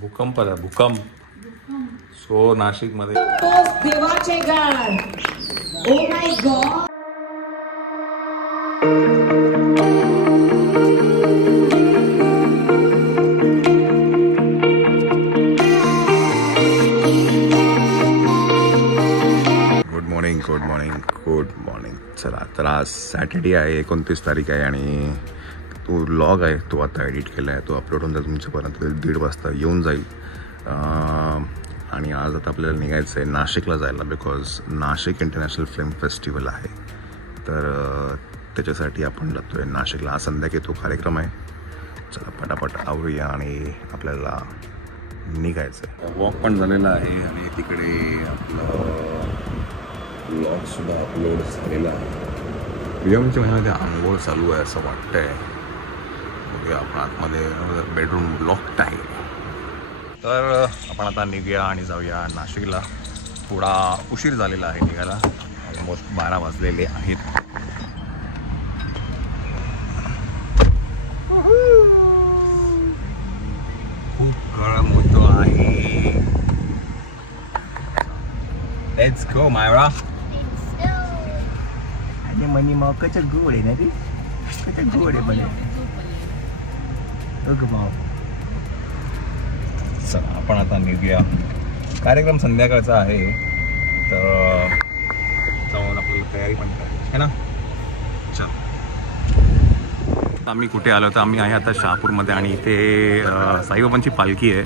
भूकंप आला, भूकंप. सो नाशिक मध्ये देवाचे गाण. Oh my God. Good morning. चला, तर आज सॅटर्डे आहे, 29 तारीख आहे आणि तो व्लॉग आहे तो आता एडिट केला आहे. तो अपलोड होऊन जाईल तुमच्यापर्यंत 1:30 वाजता येऊन जाईल. आणि आज आता आपल्याला निघायचं आहे नाशिकला जायला, because Nashik international film festival आहे. तर त्याच्यासाठी आपण जातो आहे नाशिकला. आज संध्याकाळी तो कार्यक्रम आहे. चला पटापट आवरूया आणि आपल्याला निघायचं आहे. वॉक पण झालेला आहे आणि तिकडे आपलं व्लॉगसुद्धा अपलोड झालेला आहे. प्रियमच्या महिन्यामध्ये आंघोळ चालू आहे असं वाटतंय. बघूया आपण आतमध्ये. बेडरूम लॉक्ड आहे. तर आपण आता निघूया आणि जाऊया नाशिकला. थोडा उशीर झालेला आहे निघायला. ऑलमोस्ट 12 वाजलेले आहेत. खूप गरम होतो आहे. Let's go Myra. आणि मनी माव कच्चा गोड आहे ना ती. कच्चा गोड आहे म्हणे. चला आपण आता निघूया. कार्यक्रम संध्याकाळचा आहे, तर जाऊन आपल्याला तयारी पण करायची आहे ना. चल, आम्ही कुठे आलो तर आम्ही आहे आता शहापूरमध्ये आणि इथे साईबाबांची पालखी आहे,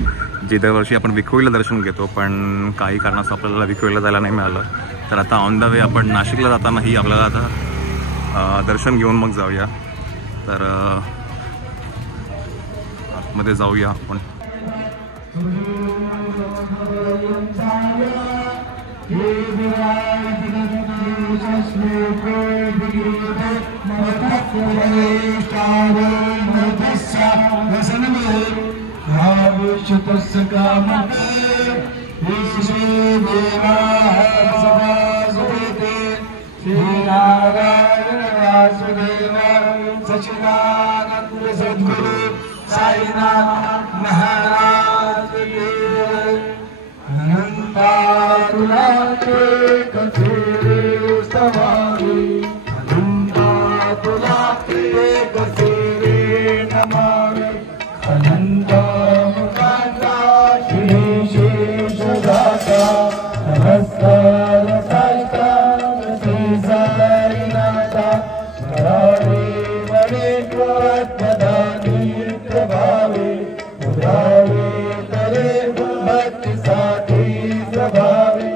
जी दरवर्षी आपण विक्रोळीला दर्शन घेतो, पण काही कारणास्तव आपल्याला विक्रोळीला जायला नाही मिळालं. तर आता ऑन द वे आपण नाशिकला जातानाही आपल्याला आता दर्शन घेऊन मग जाऊया. तर आतमध्ये जाऊया आपण. सचिदानंद सद्गुरु साईनाथ महाराज अनंता तुला कथेरे सवारी. अनंता तुला कथेरे नमामि. अनंता मुखांता श्री शेषदाता नमस्कार साष्टांग श्री साईनाथा. स्मरामि मणे त्वत्पदानि प्रभावे. उदावे तरे भक्ति साधी स्वभावे.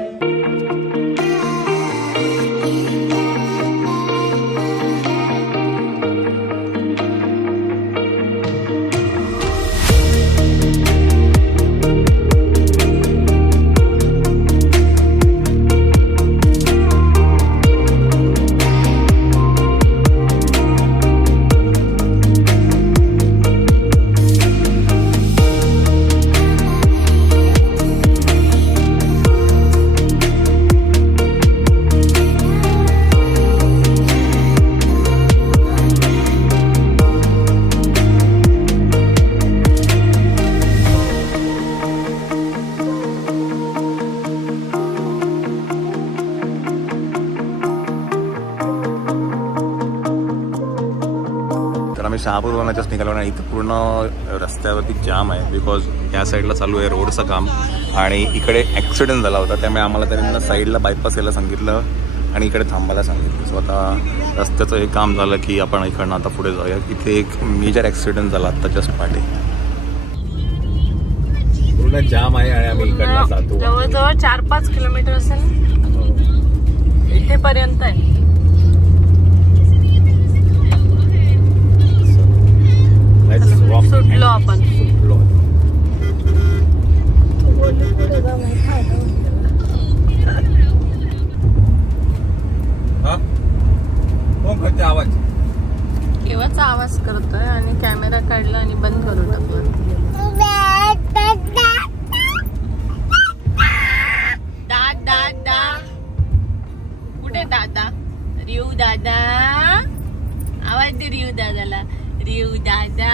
आम्ही शहापूरवरच निघालो आणि इथं पूर्ण रस्त्यावरती जाम आहे, बिकॉज या साईडला चालू आहे रोडचं काम आणि इकडे ॲक्सिडेंट झाला होता. त्यामुळे आम्हाला त्यांना साईडला बायपास यायला सांगितलं आणि इकडे थांबायला सांगितलं. सो आता रस्त्याचं हे काम झालं की आपण इकडनं आता पुढे जाऊया. इथे एक मेजर ॲक्सिडेंट झाला आता जस्ट पाटे. पूर्ण जाम आहे आणि आम्ही इकडनं जातो. जवळजवळ 4-5 किलोमीटर असेल इथेपर्यंत आहे. सुटलो आपण. आवाज केव्हाचा आवाज करतोय आणि कॅमेरा काढला आणि बंद करून टाकला. दादा कुठे दादा? रिऊ दादा, आवाज दे रिऊ दादाला. रिऊ दादा.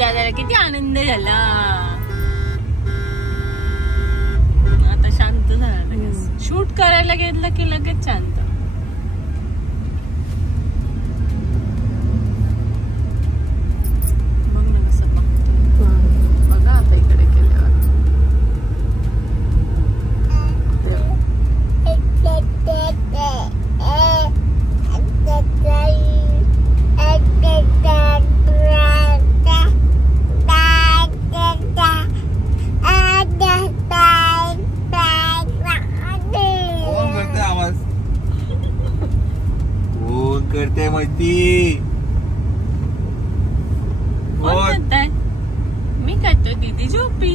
दादाला किती आनंद झाला. आता शांत झाला लगेच. शूट करायला घेतलं की लगेच शांत. बघ ना कसं बघतो. बघा आता इकडे केल्यावर करते माहिती. कोण करताय? मी करतो दीदी झोपी.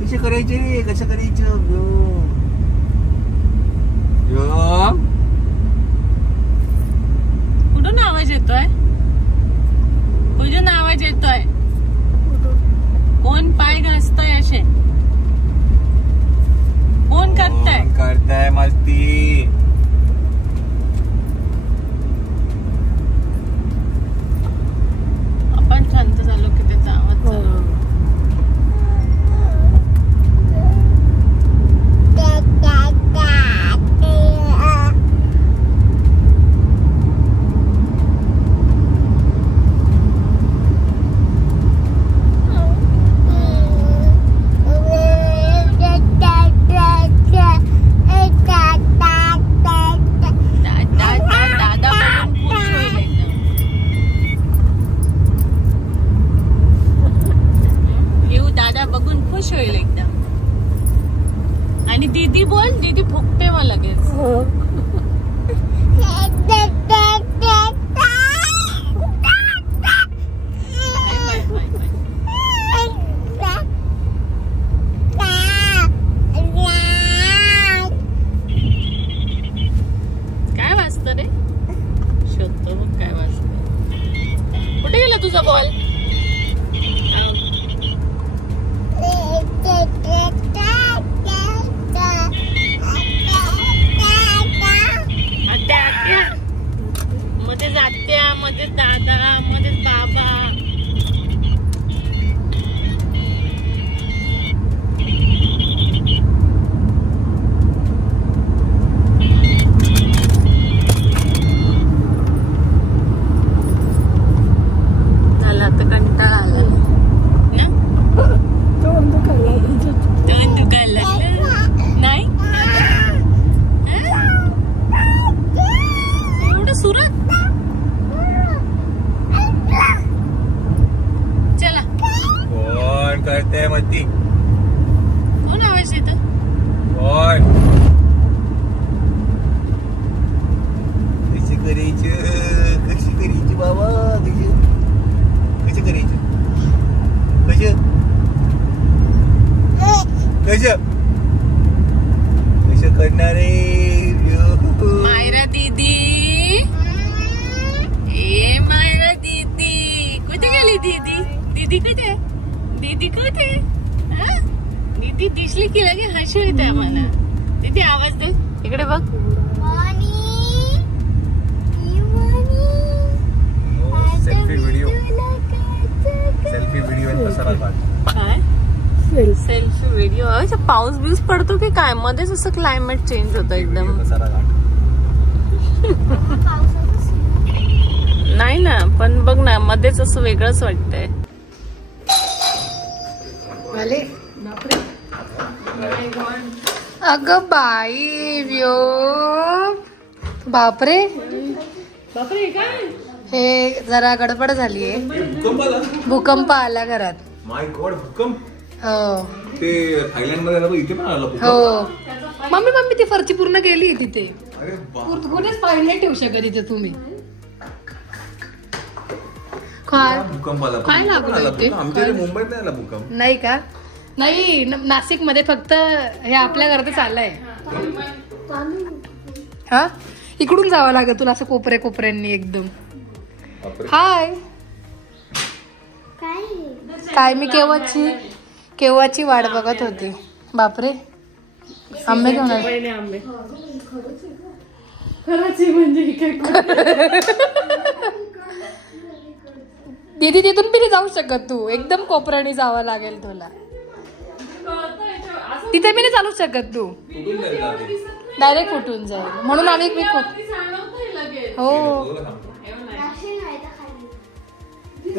कसे करायचे रे, कसं करायचं. कुठून आवाज येतोय? कुठून आवाज येतोय? कोण पाय घासतोय असे? कोण करताय मस्ती. आपण शांत झालो की त्याचा आवाज चालू. होईल एकदम. आणि दीदी बोल, दीदी फुकते मला लगेच. काय वाजतं रे? शोधतो मग काय वाजतं. कुठे गेला तुझा बॉल? मध्येच आत्या, मध्येच दादा, मध्येच बाबा. झाला आता कंटाळा आला ना. तोंड दुखायला लागलं नाही. एवढं सुरत. चला. कोण करते मस्ती? कोण आवाज येतो? कोण? कशी करायची, कशी करायची बाबा, कशी करायची, कसं करणार रे? मायरा दीदी, ए मायरा दीदी कुठे गेली? दीदी, दीदी कुठे? दीदी कुठे? दीदी दिसली की लगे हसू येते आम्हाला. दीदी आवाज दे, इकडे बघ. सेल्फी व्हिडिओ काय? Selfie video. पाऊस बिऊस पडतो की काय? मध्येच असं क्लायमेट चेंज होतं एकदम. नाही ना, पण बघ ना, मध्येच असं वेगळंच वाटतंय. अगं बाई व्यो, बापरे बापरे काय? हे जरा गडबड झालीये. भूकंप आला घरात. माय गॉड, भूकंप. हो ते थायलंड मध्ये इथे पण आला भूकंप. हो मम्मी ती फरची पूर्ण गेली तिथे. अरे कुठेच पाय नाही ठेवू शकत तिथे तुम्ही. काय भूकंप आला? काय लागलं ते? आमच्या मुंबईत नाही आला भूकंप. नाही का? नाही, नाशिक मध्ये फक्त हे आपल्या घरातच आलंय. हा, इकडून जावं लागेल तुला असं कोपऱ्यांनी एकदम. हाय. काय मी केव्हाची वाट बघत होती. बापरे, आंबे घेऊन आले. खरंच म्हणजे दीदी तिथून बी नाही जाऊ शकत तू, एकदम कोपऱ्याने जावं लागेल तुला. तिथे मी नाही चालू शकत तू, डायरेक्ट फुटून जाईल म्हणून आम्ही हो.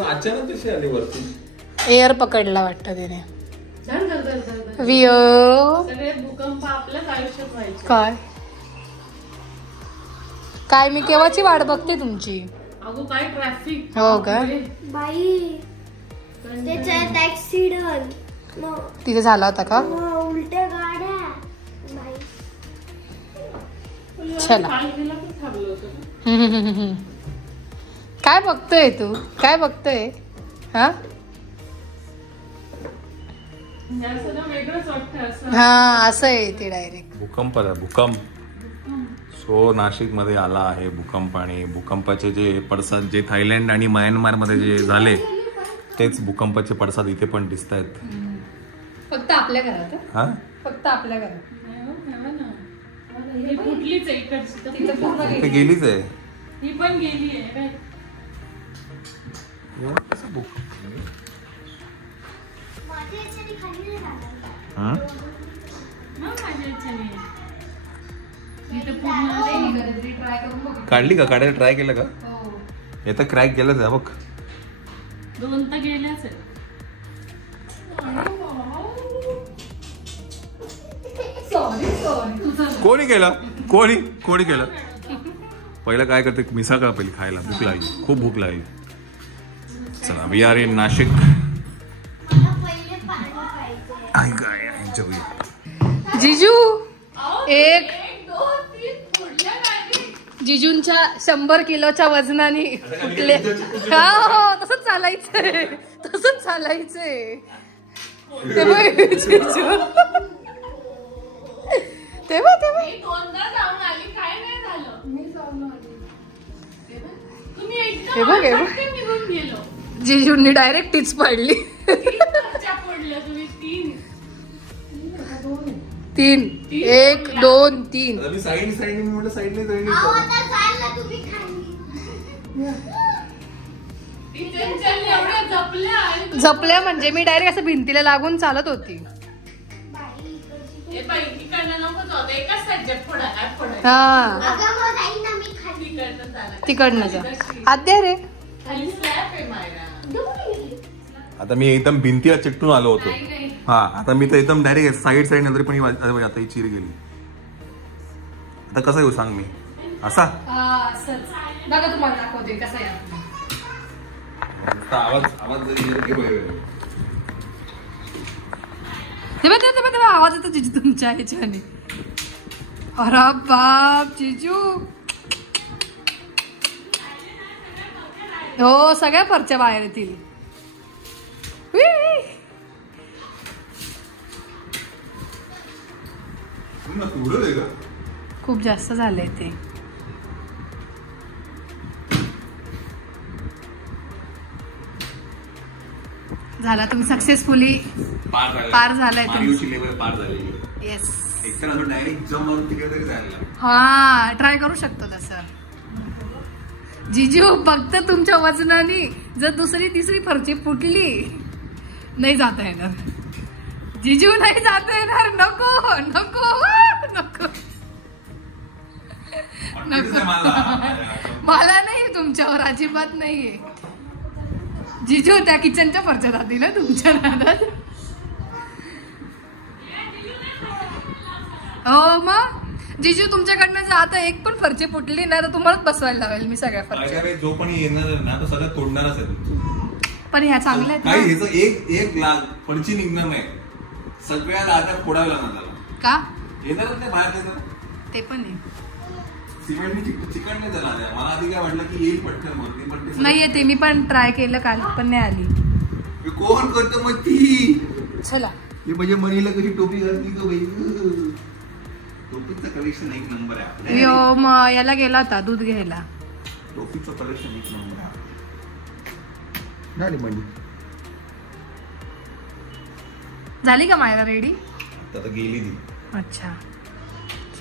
अचानक कशी आली वरती? एअर पकडला वाटतं तिने. सगळे भूकंप आपल्याच आयुष्यात व्हायचे. काय काय मी केव्हाची वाट बघते तुमची. अगो काय ट्रॅफिक. हो का बाई त्याच्यात ऍक्सिडेंट तिथे झाला होता का? उलट्या गाड्या बाई. चला काय बघतोय तू, काय बघतोय? हा वेगळंच वाटतं असं. हा असं आहे ते डायरेक्ट. भूकंप आला, भूकंप. सो नाशिक मध्ये आला आहे भूकंप आणि भूकंपाचे जे पडसाद जे थायलंड आणि म्यानमार मध्ये जे झाले तेच भूकंपाचे पडसाद इथे पण दिसत आहेत. फक्त आपल्या घरात. हा फक्त आपल्या घरात ही फुटलीच आहे इकडची. ते गेलीच आहे. ही पण गेली आहे. काढली का? काढायला ट्राय केलं का? येतं क्रॅक केलं जा बघ. 2 तर गेल्याच आहेत. कोणी केलं? कोणी केलं? पहिलं काय करते, मिसळ का पहिली खायला. भूक लागली, खूप भूक लागली. चला वी आर इन नाशिक. जिजू एक जिजूंच्या 100 किलोच्या वजनाने फुटले. हा हो तसंच चालायचंय, तसंच चालायचंय. जिजू तेव्हा मी 2दा जाऊन आली, काय नाही झालं. मी जाऊन आली. तुम्ही एकदम निघून गेलो. जिजूंनी डायरेक्ट टीच पाडली. 3 पडल्या तुम्ही. 3 1 2 3. जपल्या म्हणजे मी डायरेक्ट असं भिंतीला लागून चालत होती. हा तिकडनं जा आद्या रे. आता मी एकदम भिंतीला चिकटून आलो होतो. हा आता मी तर एकदम डायरेक्ट साईड नंतर पण आता ही चिर गेली. आता कसं येऊ सांग मी असा बघा तुम्हाला दाखवते कसा आहे. आवाज तेव्हा आवाज येतो जिजू तुमच्या ह्याच्याने. अरे बाप जिजू हो सगळ्या फरच्या बाहेर येतील. खूप जास्त झालंय ते. झाला तुम्ही सक्सेसफुली पार झालाय तुम्ही. येस हा ट्राय करू शकतो तसं. जिजू फक्त तुमच्या वजनाने जर 2री 3री फरची फुटली नाही जाता येणार. जिजू नाही जाता येणार. नको नको नको नको मला नाही तुमच्यावर अजिबात नाहीये. जिजू त्या किचनच्या फरच्या जातील ना तुमच्या नादात. हो मग जिजू तुमच्याकडनं जर आता एक पण फरची फुटली ना तर तुम्हालाच बसवायला लावेल मी सगळ्या फरच्या. जो पण येणार ना तो सगळं तोडणारच आहे. पण ह्या चांगल्या आहेत काही एक फरची निघणार नाही. सगळ्या लाद्या फोडाव्या लागणार का? येणारच नाही बाहेर येणार. ते पण आहे. सिमेंटनी चिकन नाही झाला. मला आधी काय वाटलं की येईल पटकन म्हणून पण नाही येते. मी पण ट्राय केलं काल पण नाही आली. कोण करतो मग ती. चला हे म्हणजे मनीला कशी टोपी घातली का बाई. टोपीचं कलेक्शन 1 नंबर आहे. यो मग याला गेला होता दूध घ्यायला. टोपीचं कलेक्शन 1 नंबर आहे. झाली मनी झाली का मायरा रेडी? आता गेली ती. अच्छा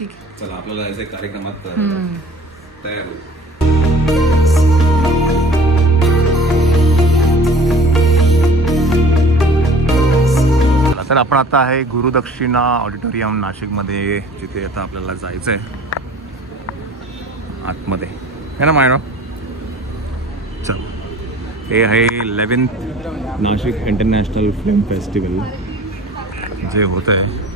ठीक आहे. चला आपल्याला जायचंय कार्यक्रमात, तयार होऊ. तर आपण आता आहे गुरुदक्षिणा ऑडिटोरियम नाशिकमध्ये, जिथे आता आपल्याला जायचंय आतमध्ये, है ना मायरा? चल, हे आहे 11th Nashik international film festival जे होत आहे.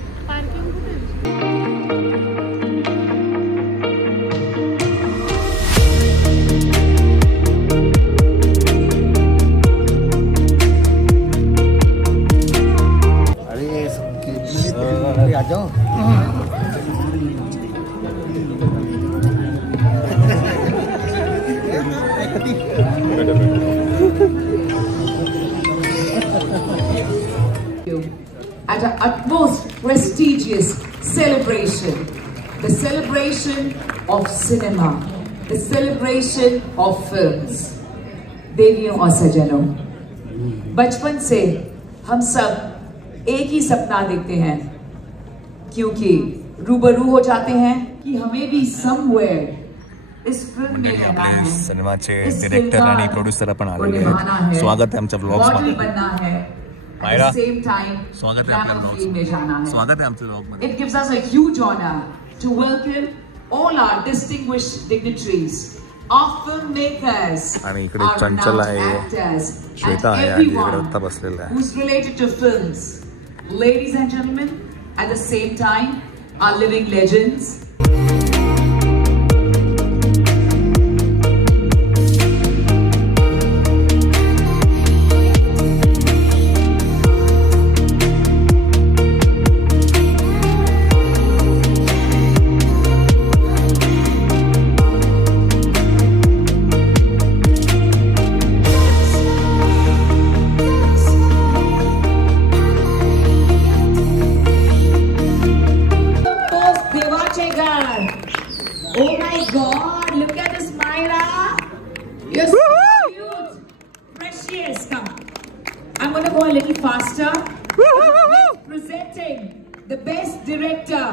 At an utmost prestigious celebration, the celebration of cinema, the celebration of films. देवियों और सजनों, बचपन से हम सब एक ही सपना देखते हैं, क्योंकि रूबरू हो जाते हैं कि हमें भी somewhere इस फिल्म में रहना है, सिनेमाचे इस डिरेक्टर फिल्म आणि का प्रोड्युसर आपण आलेले निभाना आहेत. है, स्वागत आहे आमच्या ब्लॉग्स मॉडल मध्ये. बनना है, at Myra, the same time स्वागत आहे आपल्या glamour field में जाना ब्लॉग्स. है. स्वागत आहे आमच्या ब्लॉग मध्ये. It gives us a huge honor to welcome all our distinguished dignitaries, our filmmakers, आणि इकडे our चंचल renowned आहे, actors, श्वेता and आहे, आणि इकडे everyone उत्ता बसलेला आहे. who's related to films. Ladies and gentlemen, at the same time, our living legends. Oh my God, look at this, Myra. You're so cute. Precious. Come. I'm going to go a little faster. Presenting the best director,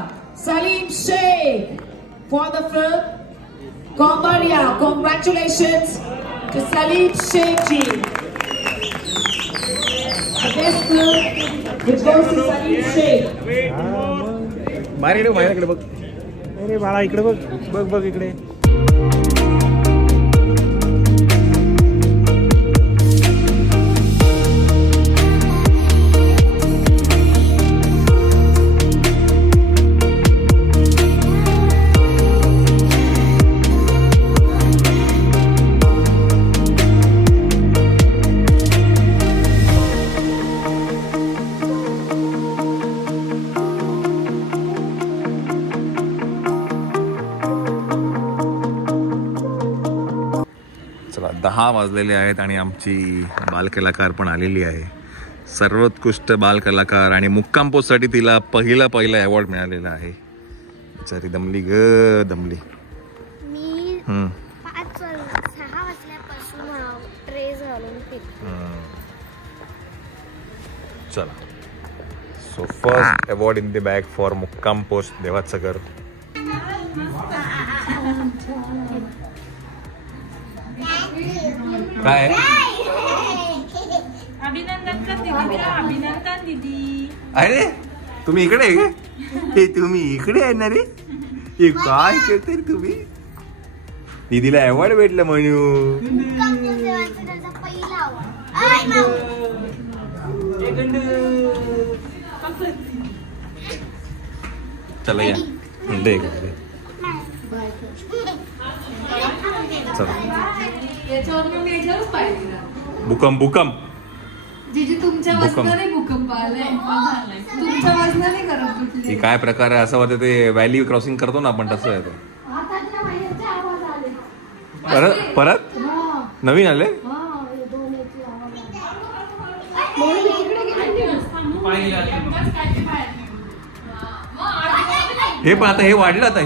Salim Sheikh, for the film Kombaria. Congratulations to Salim Sheikh ji. The best film which goes to Salim Sheikh. माझ्याकडे बघ. अरे बाळा इकडे बघ बघ बघ इकडे. चला 10 वाजलेले आहेत आणि आमची बालकलाकार पण आलेली आहे. सर्वोत्कृष्ट बालकलाकार आणि मुक्काम पोस्टसाठी तिला पहिला अवॉर्ड मिळालेला आहे. बिचारी दमली ग दमली. मी 6 वाजल्यापासून ट्रेस घालून चला, so first award in the bag for मुक्काम पोस्ट देवाचं घर. काय अभिनंदन कर दीदी, अभिनंदन दीदी. अरे तुम्ही इकडे आहे का? हे तुम्ही इकडे आहे ना रे? हे काय करते रे तुम्ही? दीदीला अवॉर्ड भेटलं म्हणून. चला या दे चला. भूकंप जीजी तुमच्या वजनाने भूकंप आलाय, तुमच्या वजनाने करत. हे काय प्रकार आहे? असं वाटतं ते व्हॅली क्रॉसिंग करतो ना आपण, तसं आहे. परत नवीन आले. हे पण आता हे वाढलं, आता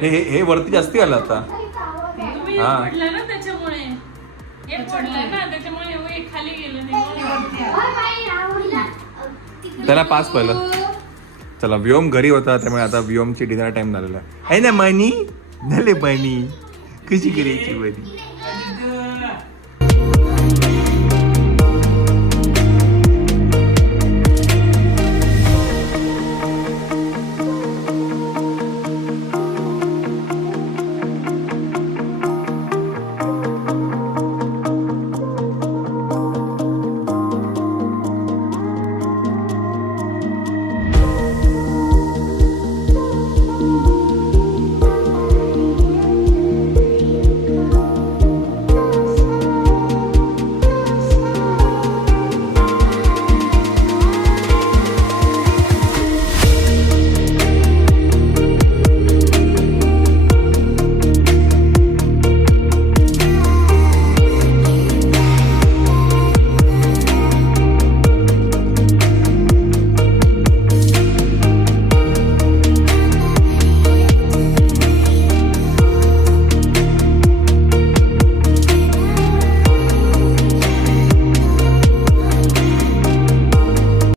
हे वरती जास्ती आलं आता. हा त्याच्यामुळे खाली गेलं. त्याला पास पहिलं चला व्योम घरी होता त्यामुळे आता व्योमची डिनर टाइम झालेला आहे ना. मनी झाले बनी कशी करायची बनी.